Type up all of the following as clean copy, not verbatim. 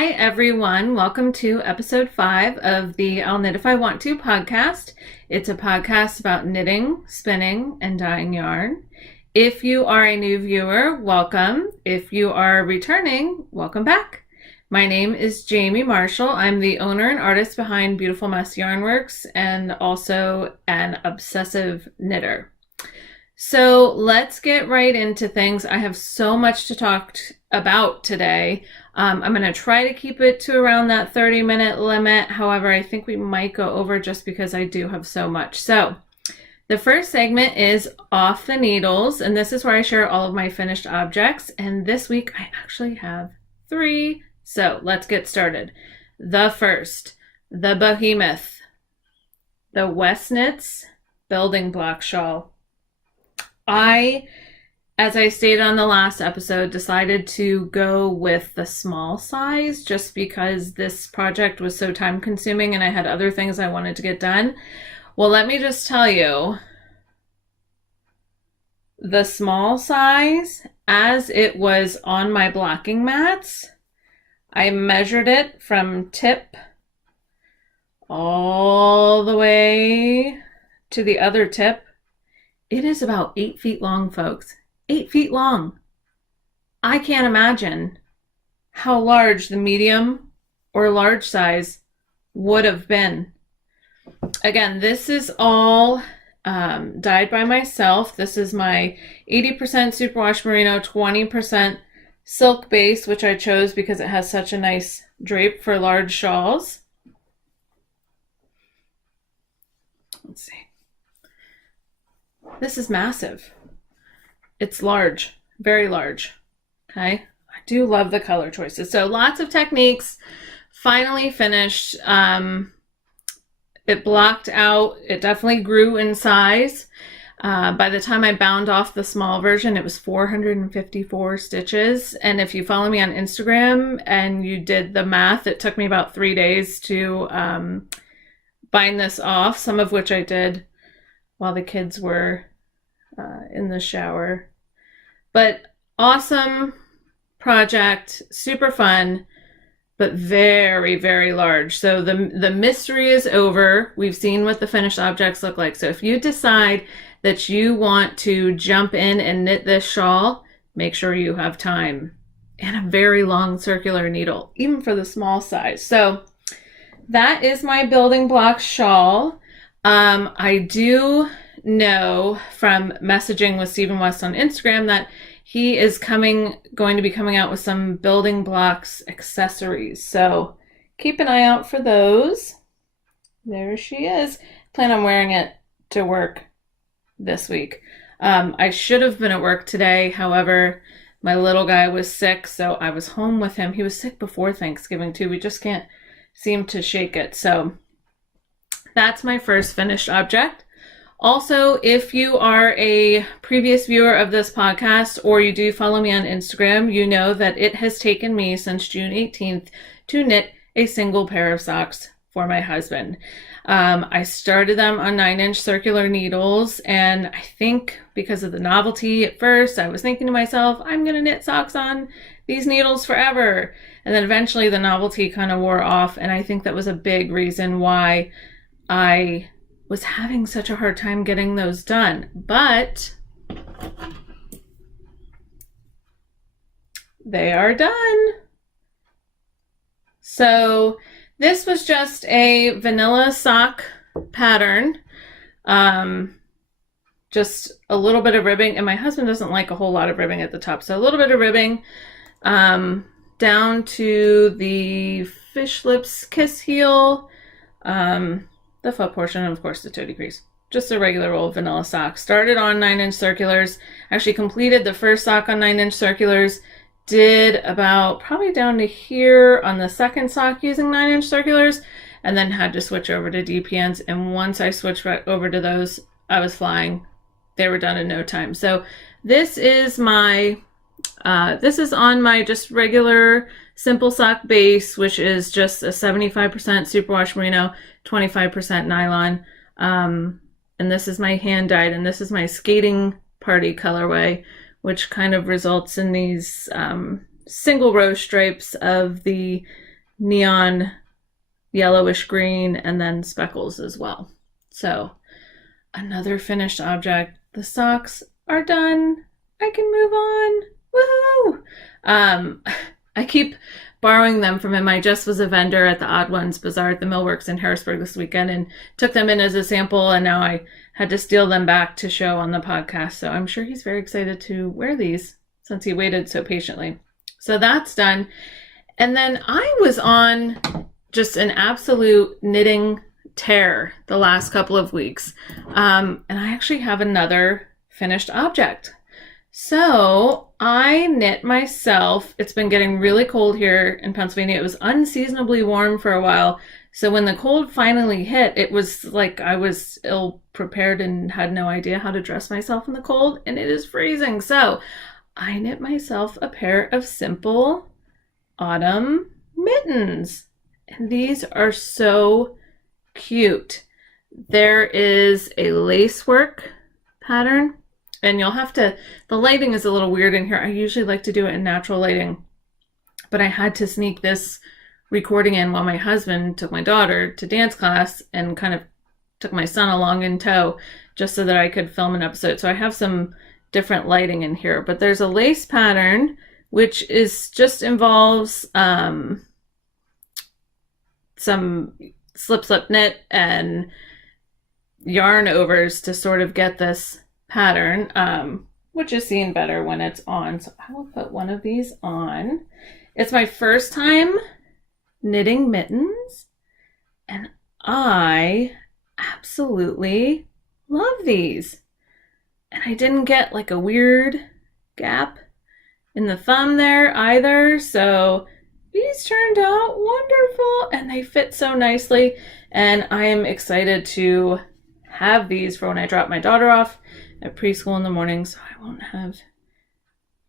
Hi, everyone. Welcome to episode 5 of the I'll Knit If I Want To podcast. It's a podcast about knitting, spinning, and dyeing yarn. If you are a new viewer, welcome. If you are returning, welcome back. My name is Jamie Marshall. I'm the owner and artist behind Beautiful Mess Yarn Works and also an obsessive knitter. So let's get right into things. I have so much to talk about today. I'm going to try to keep it to around that 30-minute limit. However, I think we might go over just because I do have so much. So the first segment is Off the Needles, and this is where I share all of my finished objects. And this week I actually have 3. So let's get started. The first, the Behemoth, the West Knits Building Block Shawl. As I stated on the last episode, decided to go with the small size just because this project was so time consuming and I had other things I wanted to get done. Well, let me just tell you, the small size, as it was on my blocking mats, I measured it from tip all the way to the other tip. It is about 8 feet long, folks. 8 feet long. I can't imagine how large the medium or large size would have been. Again, this is all dyed by myself. This is my 80% superwash merino, 20% silk base, which I chose because it has such a nice drape for large shawls. Let's see. This is massive. It's large, very large. Okay. I do love the color choices. So lots of techniques. Finally finished. It blocked out. It definitely grew in size. By the time I bound off the small version, it was 454 stitches. And if you follow me on Instagram and you did the math, it took me about 3 days to bind this off, some of which I did while the kids were in the shower. But awesome project, super fun, but very, very large. So the mystery is over. We've seen what the finished objects look like. So if you decide that you want to jump in and knit this shawl, make sure you have time and a very long circular needle, even for the small size. So that is my building block shawl. I do know from messaging with Stephen West on Instagram that he is going to be coming out with some building blocks accessories. So keep an eye out for those. There she is. Plan on wearing it to work this week. I should have been at work today. However, my little guy was sick, so I was home with him. He was sick before Thanksgiving too. We just can't seem to shake it. So that's my first finished object. Also, if you are a previous viewer of this podcast or you do follow me on Instagram, you know that it has taken me since June 18th to knit a single pair of socks for my husband. I started them on 9-inch circular needles, and I think because of the novelty at first, I was thinking to myself, I'm going to knit socks on these needles forever. And then eventually the novelty kind of wore off, and I think that was a big reason why I was having such a hard time getting those done. But they are done. So this was just a vanilla sock pattern. Just a little bit of ribbing, and my husband doesn't like a whole lot of ribbing at the top. So a little bit of ribbing down to the fish lips kiss heel, the foot portion, and of course the toe decrease. Just a regular old vanilla sock. Started on 9-inch circulars. Actually completed the first sock on 9-inch circulars. Did about probably down to here on the second sock using 9-inch circulars, and then had to switch over to DPNs. And once I switched right over to those, I was flying. They were done in no time. So this is my this is on my just regular simple sock base, which is just a 75% superwash merino, 25% nylon. And this is my hand dyed, and this is my skating party colorway, which kind of results in these single row stripes of the neon yellowish green, and then speckles as well. So another finished object. The socks are done. I can move on. Woohoo! I keep borrowing them from him. I just was a vendor at the Odd Ones Bazaar at the Millworks in Harrisburg this weekend and took them in as a sample, and now I had to steal them back to show on the podcast. So I'm sure he's very excited to wear these since he waited so patiently. So that's done. And then I was on just an absolute knitting tear the last couple of weeks. And I actually have another finished object. So I knit myself. It's been getting really cold here in Pennsylvania. It was unseasonably warm for a while. So when the cold finally hit, it was like I was ill prepared and had no idea how to dress myself in the cold, and it is freezing. So I knit myself a pair of simple autumn mittens. And these are so cute. There is a lacework pattern, and you'll have to, the lighting is a little weird in here. I usually like to do it in natural lighting, but I had to sneak this recording in while my husband took my daughter to dance class and kind of took my son along in tow just so that I could film an episode. So I have some different lighting in here, but there's a lace pattern which is just involves some slip knit and yarn overs to sort of get this pattern, which is seen better when it's on. So I will put one of these on. It's my first time knitting mittens, and I absolutely love these. And I didn't get like a weird gap in the thumb there either, so these turned out wonderful and they fit so nicely, and I am excited to have these for when I drop my daughter off at preschool in the morning so I won't have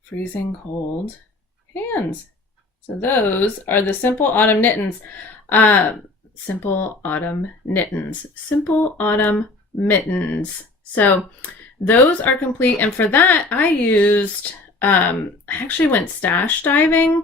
freezing cold hands. So those are the Simple Autumn Knittens. Simple Autumn Knittens. Simple Autumn Mittens. So those are complete, and for that I used, I actually went stash diving.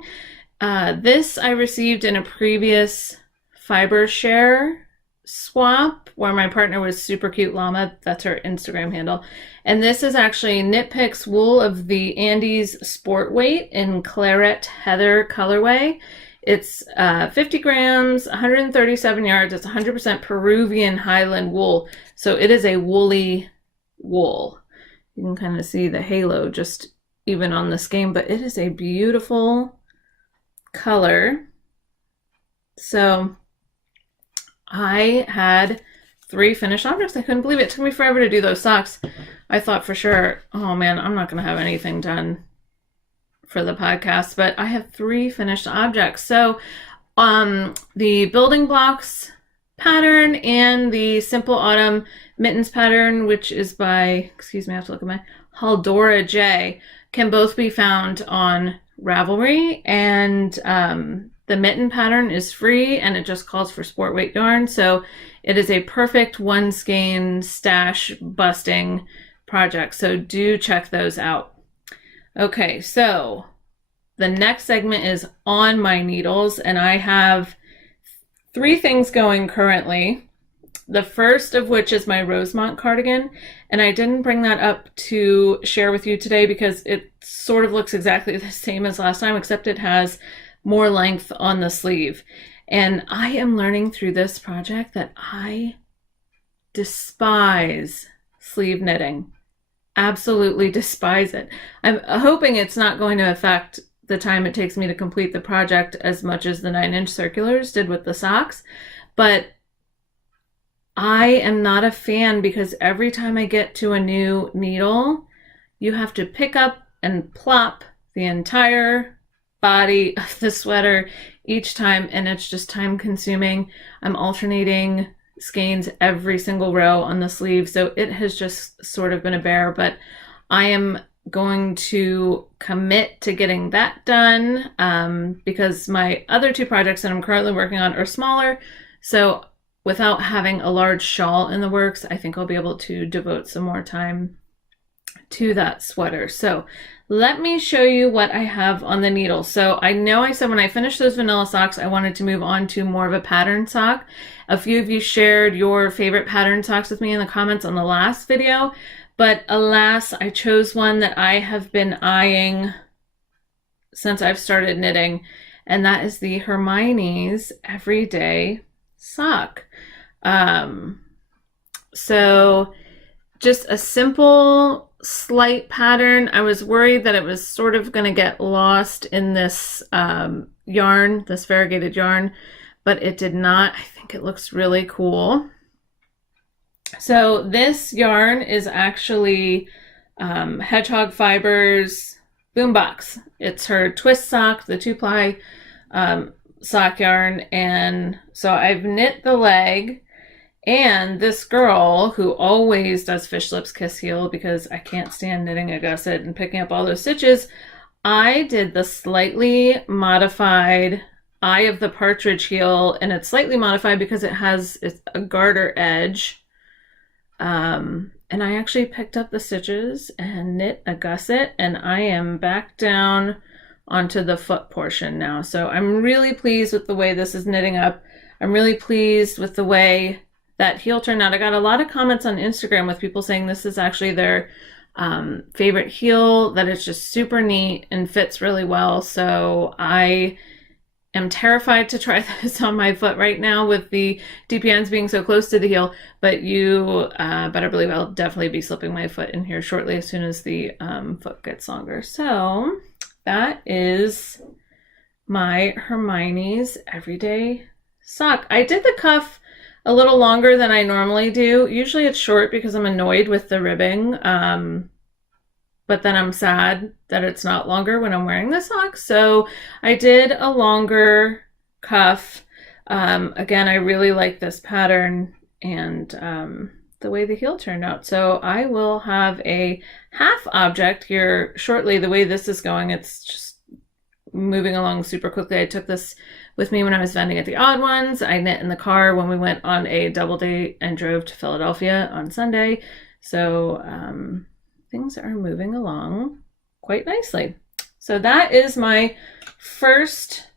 This I received in a previous fiber share swap where my partner was Super Cute Llama. That's her Instagram handle. And this is actually Knit Picks wool of the Andes Sport Weight in Claret Heather colorway. It's 50 grams, 137 yards. It's 100% Peruvian highland wool. So it is a woolly wool. You can kind of see the halo just even on the skein, but it is a beautiful color. So I had 3 finished objects. I couldn't believe it. It took me forever to do those socks. I thought for sure, oh man, I'm not going to have anything done for the podcast, but I have 3 finished objects. So the building blocks pattern and the Simple Autumn Mittens pattern, which is by, excuse me, I have to look at my Haldora J, can both be found on Ravelry, and the mitten pattern is free and it just calls for sport weight yarn. So it is a perfect one skein stash busting project. So do check those out. Okay, so the next segment is on my needles, and I have 3 things going currently. The first of which is my Rosemont cardigan, and I didn't bring that up to share with you today because it sort of looks exactly the same as last time, except it has more length on the sleeve. And I am learning through this project that I despise sleeve knitting. Absolutely despise it. I'm hoping it's not going to affect the time it takes me to complete the project as much as the 9-inch circulars did with the socks, but I am not a fan because every time I get to a new needle, you have to pick up and plop the entire body of the sweater each time, and it's just time consuming. I'm alternating skeins every single row on the sleeve, so it has just sort of been a bear, but I am going to commit to getting that done because my other 2 projects that I'm currently working on are smaller, so without having a large shawl in the works, I think I'll be able to devote some more time to that sweater. So let me show you what I have on the needle. So I know I said when I finished those vanilla socks, I wanted to move on to more of a pattern sock. A few of you shared your favorite pattern socks with me in the comments on the last video, but alas, I chose one that I have been eyeing since I've started knitting, and that is the Hermione's Everyday Sock. So just a simple, slight pattern. I was worried that it was sort of going to get lost in this yarn, this variegated yarn, but it did not. I think it looks really cool. So this yarn is actually Hedgehog Fibers Boombox. It's her twist sock, the 2-ply sock yarn, and so I've knit the leg. And this girl who always does Fish Lips Kiss Heel, because I can't stand knitting a gusset and picking up all those stitches, I did the slightly modified Eye of the Partridge heel, and it's slightly modified because it's a garter edge. And I actually picked up the stitches and knit a gusset, and I am back down onto the foot portion now. So I'm really pleased with the way this is knitting up. I'm really pleased with the way that heel turned out. I got a lot of comments on Instagram with people saying this is actually their favorite heel, that it's just super neat and fits really well. So I am terrified to try this on my foot right now with the DPNs being so close to the heel, but you better believe I'll definitely be slipping my foot in here shortly as soon as the foot gets longer. So that is my Hermione's Everyday Sock. I did the cuff a little longer than I normally do. Usually it's short because I'm annoyed with the ribbing, but then I'm sad that it's not longer when I'm wearing the socks. So I did a longer cuff. Again, I really like this pattern and the way the heel turned out. So I will have a half object here shortly. The way this is going, it's just moving along super quickly. I took this with me when I was vending at the Odd Ones. I knit in the car when we went on a double date and drove to Philadelphia on Sunday. So things are moving along quite nicely. So that is my first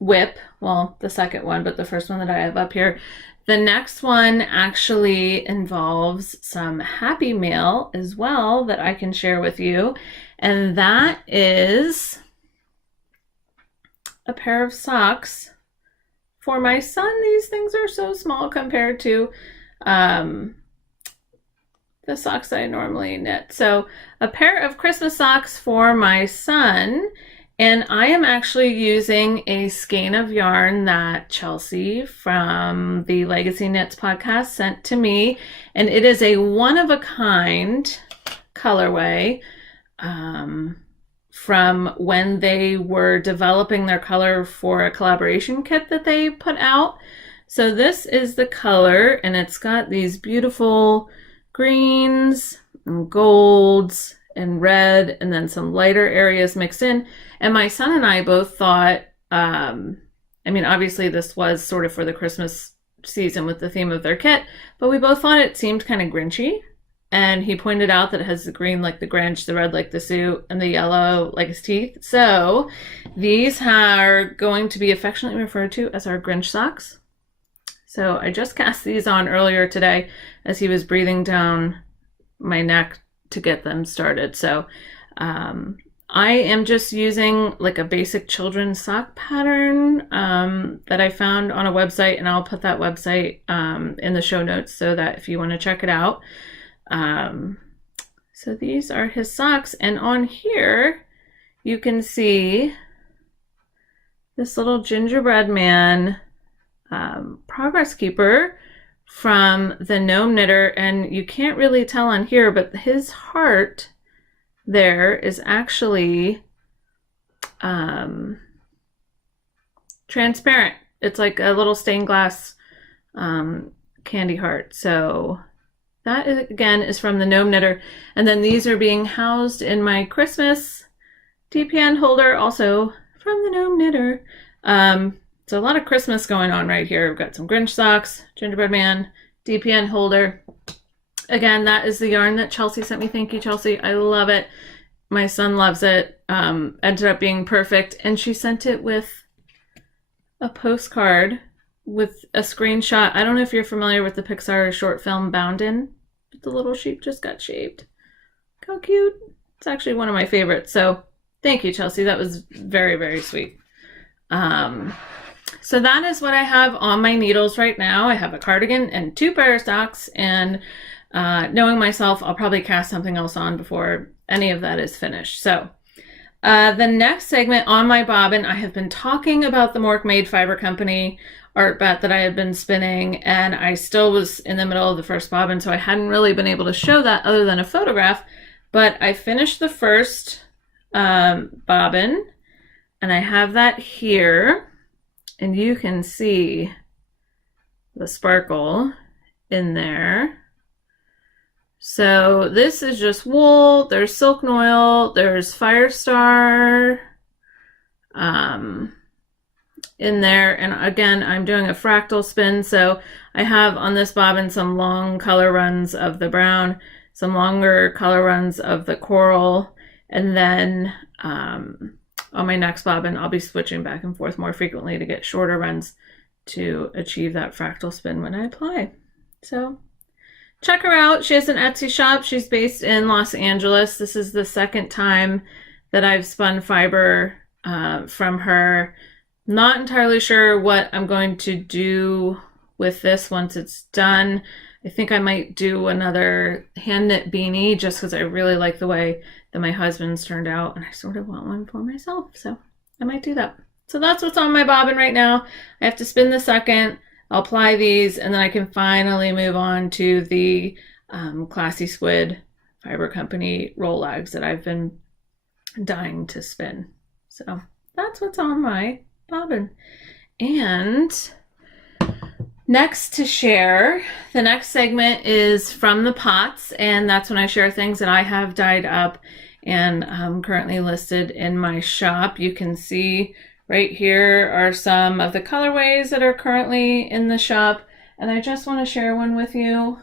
whip. Well, the second one, but the first one that I have up here. The next one actually involves some Happy Mail as well that I can share with you. And that is a pair of socks for my son. These things are so small compared to the socks I normally knit. So a pair of Christmas socks for my son, and I am actually using a skein of yarn that Chelsea from the Legacy Knits podcast sent to me, and it is a one-of-a-kind colorway from when they were developing their color for a collaboration kit that they put out. So this is the color, and it's got these beautiful greens and golds and red, and then some lighter areas mixed in. And my son and I both thought, I mean, obviously this was sort of for the Christmas season with the theme of their kit, but we both thought it seemed kind of Grinchy. And he pointed out that it has the green like the Grinch, the red like the suit, and the yellow like his teeth. So these are going to be affectionately referred to as our Grinch socks. So I just cast these on earlier today as he was breathing down my neck to get them started. So I am just using like a basic children's sock pattern that I found on a website, and I'll put that website in the show notes so that if you want to check it out. So these are his socks, and on here you can see this little gingerbread man progress keeper from the Gnome Knitter, and you can't really tell on here, but his heart there is actually transparent. It's like a little stained glass candy heart. So that is, again, is from the Gnome Knitter. And then these are being housed in my Christmas DPN holder, also from the Gnome Knitter. So a lot of Christmas going on right here. We've got some Grinch socks, gingerbread man, DPN holder, Again, that is the yarn that Chelsea sent me. Thank you, Chelsea. I love it. My son loves it. Ended up being perfect. And she sent it with a postcard with a screenshot. I don't know if you're familiar with the Pixar short film Bound In, but the little sheep just got shaved. How cute. It's actually one of my favorites. So thank you, Chelsea. That was very, very sweet. So that is what I have on my needles right now. I have a cardigan and 2 pair of socks, and knowing myself, I'll probably cast something else on before any of that is finished. So the next segment on my bobbin, I have been talking about the Mork Made Fiber Company art bat that I had been spinning, and I still was in the middle of the first bobbin, so I hadn't really been able to show that other than a photograph. But I finished the first bobbin, and I have that here, and you can see the sparkle in there. So this is just wool, there's silk noil, there's Firestar in there, and again, I'm doing a fractal spin, so I have on this bobbin some long color runs of the brown, some longer color runs of the coral, and then on my next bobbin, I'll be switching back and forth more frequently to get shorter runs to achieve that fractal spin when I apply. So check her out. She has an Etsy shop. She's based in Los Angeles. This is the second time that I've spun fiber from her. Not entirely sure what I'm going to do with this once it's done. I think I might do another hand knit beanie just because I really like the way that my husband's turned out, and I sort of want one for myself, so I might do that. So that's what's on my bobbin right now. I have to spin the second, I'll apply these, and then I can finally move on to the Classy Squid Fiber Company Rolex that I've been dying to spin. So that's what's on my bobbin. And next to share, the next segment is from the pots, and that's when I share things that I have dyed up and currently listed in my shop. You can see right here are some of the colorways that are currently in the shop, and I just want to share one with you.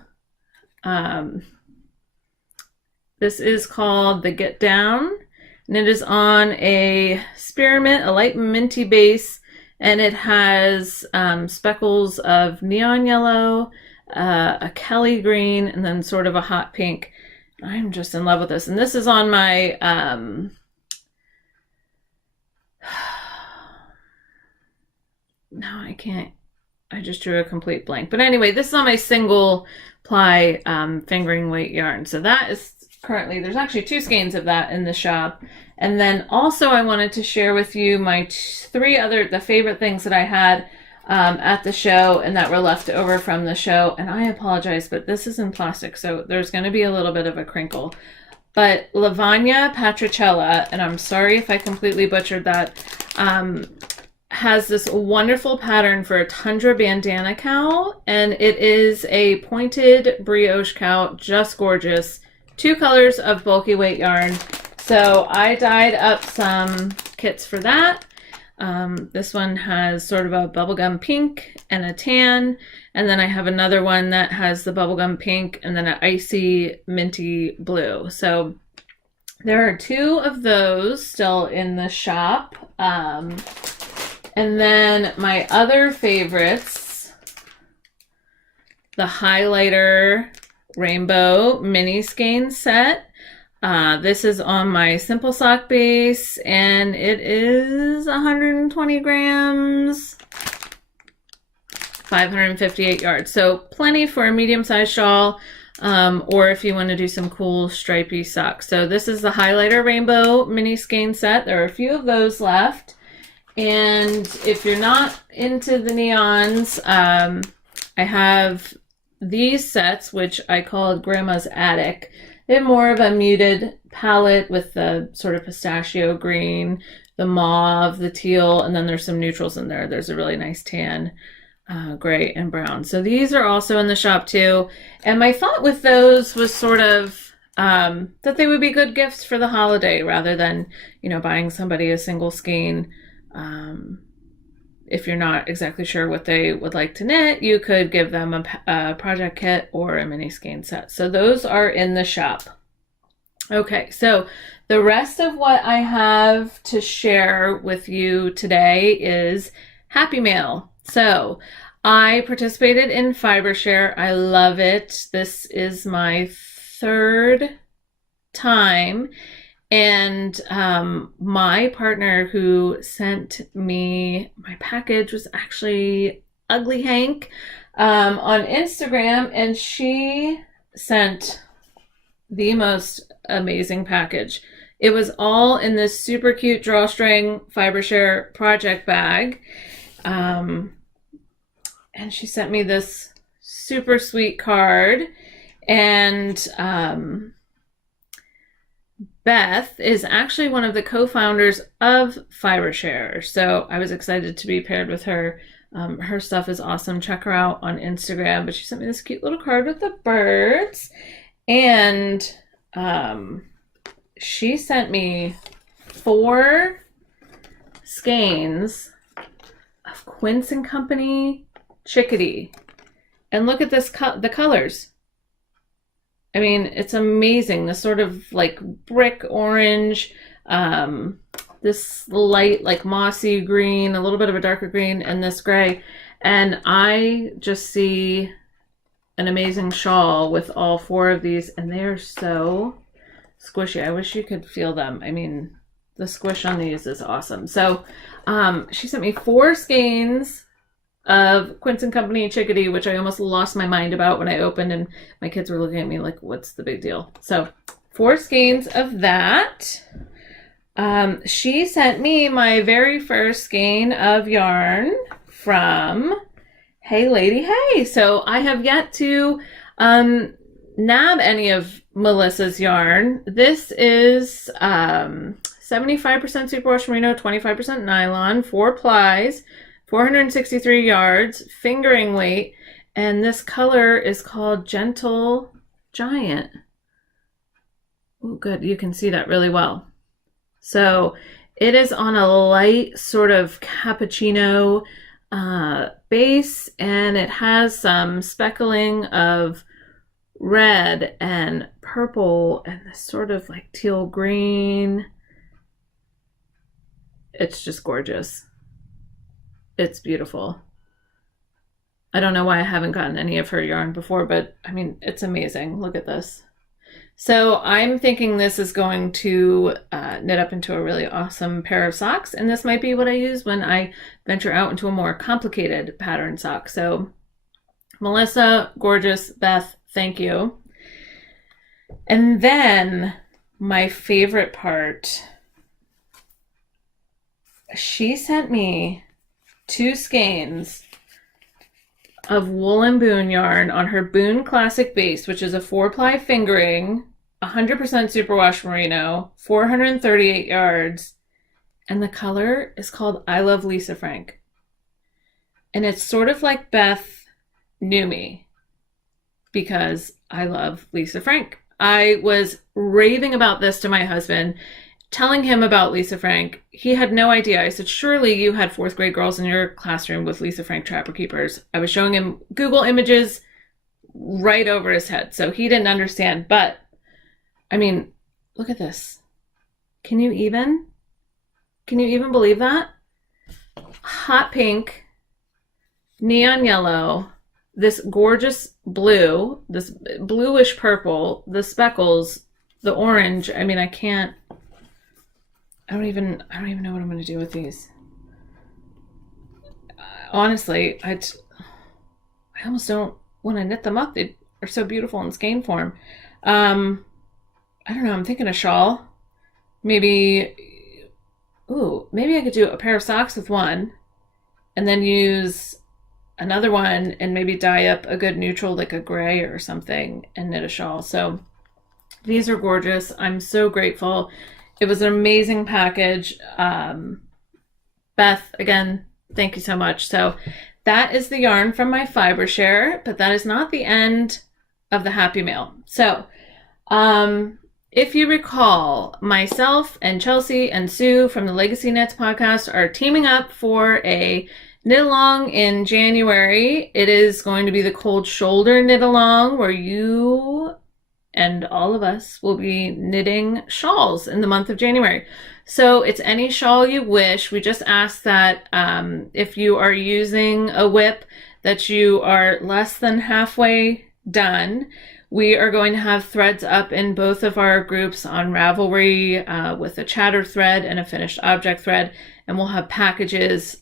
This is called the Get Down, and it is on a spearmint, a light minty base, and it has speckles of neon yellow, a Kelly green, and then sort of a hot pink. I'm just in love with this. And this is on my no, I can't. I just drew a complete blank. But anyway, this is on my single ply fingering weight yarn. So that is currently, there's actually 2 skeins of that in the shop. And then also I wanted to share with you my 3 other, the favorite things that I had at the show and that were left over from the show. And I apologize, but this is in plastic, so there's going to be a little bit of a crinkle. But Lavagna Patricella, and I'm sorry if I completely butchered that, has this wonderful pattern for a tundra bandana cowl, and it is a pointed brioche cowl, just gorgeous. 2 colors of bulky weight yarn. So I dyed up some kits for that. This one has sort of a bubblegum pink and a tan, and then I have another one that has the bubblegum pink and then an icy minty blue. So there are 2 of those still in the shop. And then my other favorites, the highlighter rainbow mini skein set. This is on my simple sock base, and it is 120 grams, 558 yards. So plenty for a medium-sized shawl, or if you want to do some cool stripy socks. So this is the highlighter rainbow mini skein set. There are a few of those left. And if you're not into the neons, I have these sets, which I called Grandma's Attic. They're more of a muted palette with the sort of pistachio green, the mauve, the teal, and then there's some neutrals in there. There's a really nice tan, gray, and brown. So these are also in the shop too. And my thought with those was sort of that they would be good gifts for the holiday rather than, you know, buying somebody a single skein. if you're not exactly sure what they would like to knit, you could give them a project kit or a mini skein set. So those are in the shop. Okay, so the rest of what I have to share with you today is Happy Mail. So I participated in FiberShare. I love it. This is my third time. And my partner who sent me my package was actually Ugly Hank on Instagram, and she sent the most amazing package. It was all in this super cute drawstring FiberShare project bag. And she sent me this super sweet card. And Beth is actually one of the co-founders of FiberShare. So I was excited to be paired with her. Her stuff is awesome. Check her out on Instagram. But she sent me this cute little card with the birds. And she sent me 4 skeins of Quince & Company Chickadee. And look at this, the colors. I mean, it's amazing. This sort of like brick orange, this light like mossy green, a little bit of a darker green, and this gray. And I just see an amazing shawl with all 4 of these, and they are so squishy. I wish you could feel them. I mean, the squish on these is awesome. So she sent me 4 skeins of Quince & Company Chickadee, which I almost lost my mind about when I opened, and my kids were looking at me like, what's the big deal? So 4 skeins of that. She sent me my very first skein of yarn from Hey Lady Hey. So I have yet to nab any of Melissa's yarn. This is 75% superwash merino, 25% nylon, 4 plies, 463 yards, fingering weight, and this color is called Gentle Giant. Oh, good. You can see that really well. So it is on a light sort of cappuccino base, and it has some speckling of red and purple and this sort of like teal green. It's just gorgeous. It's beautiful. I don't know why I haven't gotten any of her yarn before, but I mean, it's amazing. Look at this. So I'm thinking this is going to knit up into a really awesome pair of socks, and this might be what I use when I venture out into a more complicated pattern sock. So Melissa, gorgeous, Beth, thank you. And then my favorite part, she sent me 2 skeins of Wool and Boone yarn on her Boone Classic base, which is a 4-ply fingering, 100% superwash merino, 438 yards, and the color is called I Love Lisa Frank. And it's sort of like Beth knew me because I love Lisa Frank. I was raving about this to my husband, telling him about Lisa Frank. He had no idea. I said, surely you had 4th grade girls in your classroom with Lisa Frank Trapper Keepers. I was showing him Google images right over his head, so he didn't understand. But, I mean, look at this. Can you even believe that? Hot pink, neon yellow, this gorgeous blue, this bluish purple, the speckles, the orange. I mean, I don't even know what I'm going to do with these. Honestly, I almost don't want to knit them up. They are so beautiful in skein form. I don't know. I'm thinking a shawl. Maybe I could do a pair of socks with one and then use another one and maybe dye up a good neutral, like a gray or something, and knit a shawl. So these are gorgeous. I'm so grateful. It was an amazing package. Beth, again, thank you so much. So that is the yarn from my FiberShare, but that is not the end of the Happy Mail. So if you recall, myself and Chelsea and Sue from the Legacy Knits podcast are teaming up for a Knit along in January, it is going to be the cold shoulder knit along where you and all of us will be knitting shawls in the month of January. So it's any shawl you wish. We just ask that if you are using a WIP that you are less than halfway done. We are going to have threads up in both of our groups on Ravelry with a chatter thread and a finished object thread, and we'll have packages,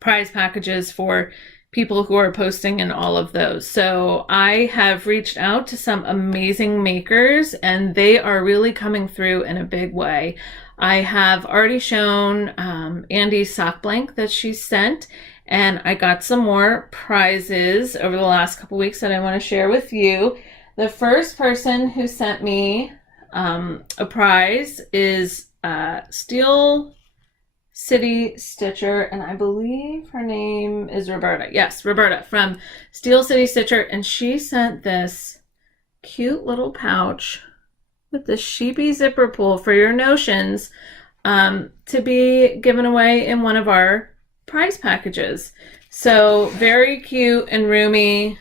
prize packages for people who are posting in all of those. So I have reached out to some amazing makers and they are really coming through in a big way. I have already shown Andy's sock blank that she sent, and I got some more prizes over the last couple weeks that I want to share with you. The first person who sent me a prize is Steel City Stitcher, and I believe her name is Roberta. Yes, Roberta from Steel City Stitcher, and she sent this cute little pouch with the sheepy zipper pull for your notions to be given away in one of our prize packages. So very cute and roomy.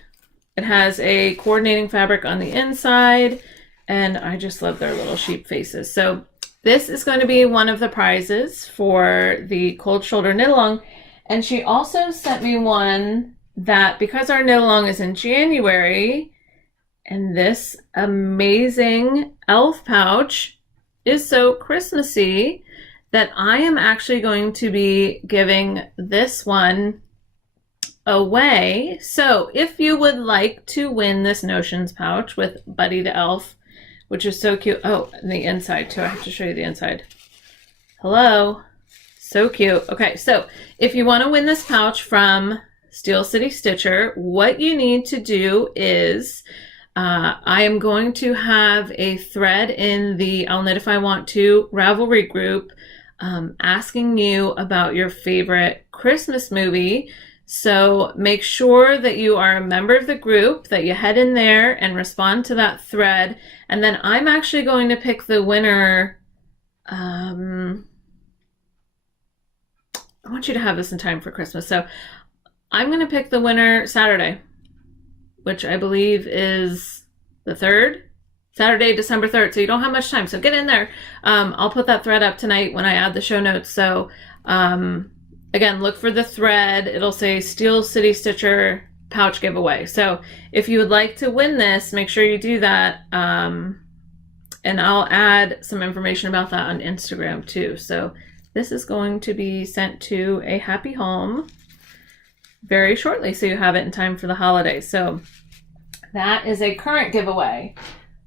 It has a coordinating fabric on the inside, and I just love their little sheep faces. So this is going to be one of the prizes for the Cold Shoulder Knit Along. And she also sent me one that, because our knit along is in January, and this amazing elf pouch is so Christmassy, that I am actually going to be giving this one away. So if you would like to win this Notions pouch with Buddy the Elf, which is so cute. Oh, and the inside too. I have to show you the inside. Hello. So cute. Okay, so if you want to win this pouch from Steel City Stitcher, what you need to do is I am going to have a thread in the I'll Knit If I Want To Ravelry group asking you about your favorite Christmas movie. So make sure that you are a member of the group, that you head in there and respond to that thread. And then I'm actually going to pick the winner. I want you to have this in time for Christmas. So I'm going to pick the winner Saturday, which I believe is the 3rd. Saturday, December 3rd. So you don't have much time. So get in there. I'll put that thread up tonight when I add the show notes. So again, look for the thread. It'll say Steel City Stitcher pouch giveaway. So if you would like to win this, make sure you do that. And I'll add some information about that on Instagram too. So this is going to be sent to a happy home very shortly, so you have it in time for the holidays. So that is a current giveaway.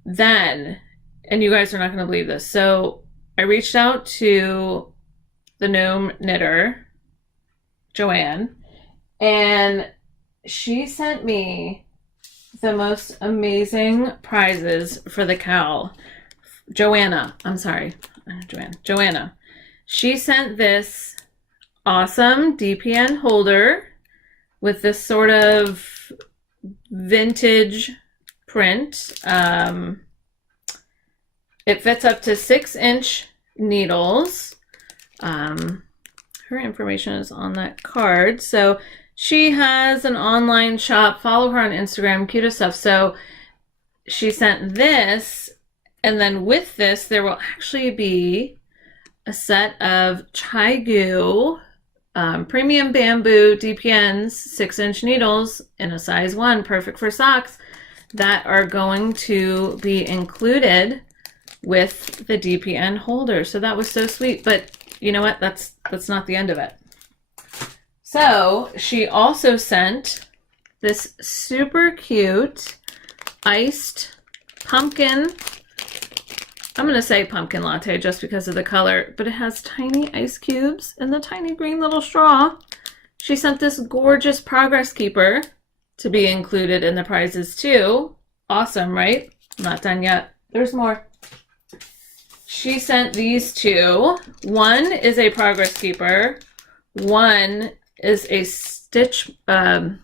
Then, and you guys are not going to believe this, so I reached out to the gnome knitter, Joanne, and she sent me the most amazing prizes for the cowl. Joanna. She sent this awesome DPN holder with this sort of vintage print. It fits up to 6-inch needles. Her information is on that card. So she has an online shop. Follow her on Instagram. Cutest stuff. So she sent this, and then with this there will actually be a set of Chaigu premium bamboo DPNs, 6-inch needles in a size 1, perfect for socks, that are going to be included with the DPN holder. So that was so sweet. But you know what? That's not the end of it. So she also sent this super cute iced pumpkin. I'm going to say pumpkin latte just because of the color, but it has tiny ice cubes in the tiny green little straw. She sent this gorgeous Progress Keeper to be included in the prizes too. Awesome, right? Not done yet. There's more. She sent these two. One is a Progress Keeper. One is a stitch marker.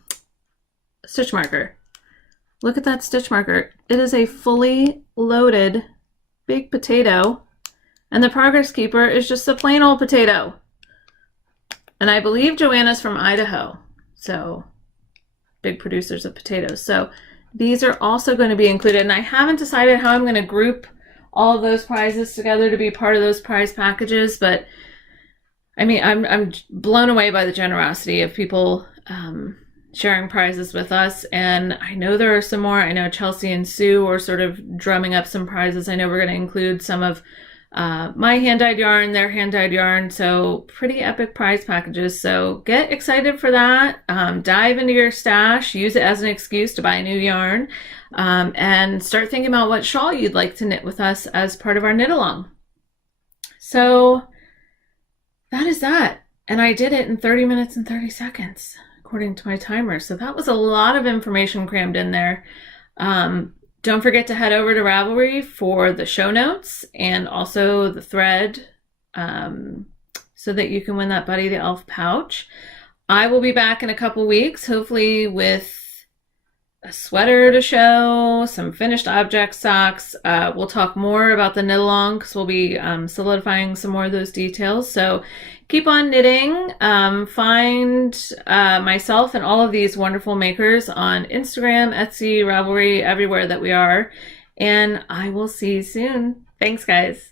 Look at that stitch marker. It is a fully loaded baked potato, and the Progress Keeper is just a plain old potato. And I believe Joanna's from Idaho, so big producers of potatoes. So these are also going to be included. And I haven't decided how I'm going to group all of those prizes together to be part of those prize packages, but I mean, I'm blown away by the generosity of people sharing prizes with us. And I know there are some more. I know Chelsea and Sue are sort of drumming up some prizes. I know we're going to include some of my hand-dyed yarn, their hand-dyed yarn. So pretty epic prize packages. So get excited for that. Dive into your stash, use it as an excuse to buy a new yarn, and start thinking about what shawl you'd like to knit with us as part of our knit along. So that is that. And I did it in 30 minutes and 30 seconds, according to my timer. So that was a lot of information crammed in there. Don't forget to head over to Ravelry for the show notes and also the thread, so that you can win that Buddy the Elf pouch. I will be back in a couple weeks, hopefully with a sweater to show, some finished object socks. We'll talk more about the knit along because we'll be solidifying some more of those details. So keep on knitting. Find myself and all of these wonderful makers on Instagram, Etsy, Ravelry, everywhere that we are. And I will see you soon. Thanks, guys.